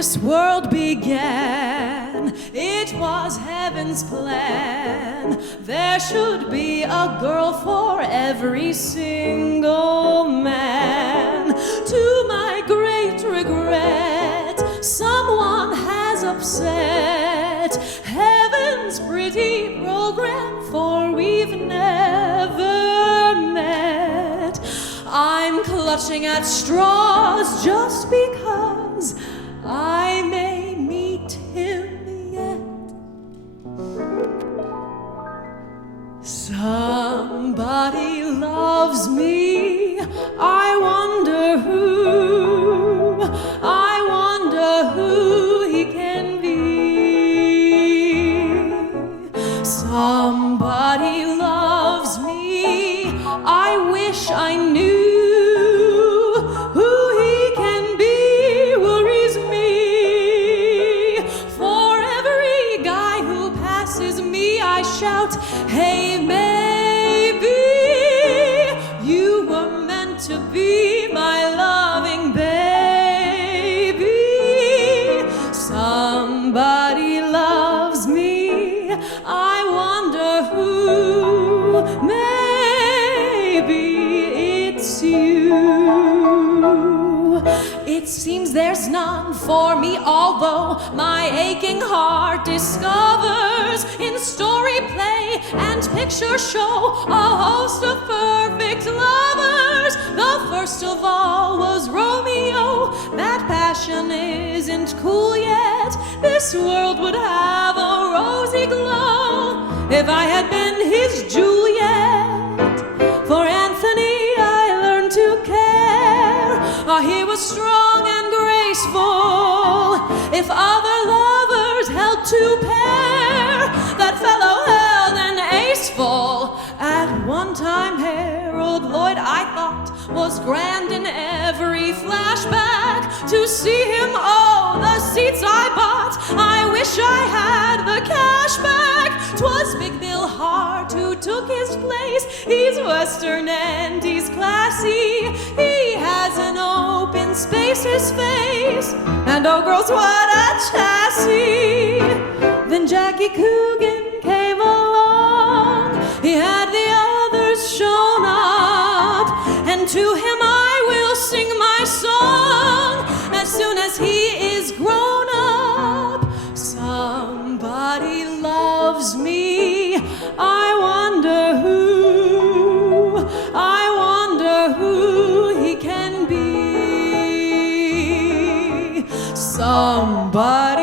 this world began, it was heaven's plan. There should be a girl for every single man. To my great regret, someone has upset heaven's pretty program, for we've never met. I'm clutching at straws just because I may meet him yet. Somebody loves me, I wonder who, I wonder who he can be. Somebody loves me, I wish I knew. Shout, hey, maybe you were meant to be my loving baby. Somebody loves me, I wonder who. Maybe it's you. It seems there's none for me, although my aching heart discovers in story, play, and picture show a host of perfect lovers. The first of all was Romeo. That passion isn't cool yet. This world would have a rosy glow if I had been his Juliet. For Anthony I learned to care. He was strong and graceful. If other lovers held to pair, that fellow held an aceful. At one time Harold Lloyd I thought was grand in every flashback. To see him, oh, the seats I bought, I wish I had the cash back. 'Twas Big Bill Hart who took his place. He's Western and he's classy. He has an open, spacious face, and oh girls, what a chassis. Then Jackie Coogan came along. He had the others shown up, and to him I will sing my song as soon as he is grown up. Somebody loves me, I wonder who, I wonder who he can be. Somebody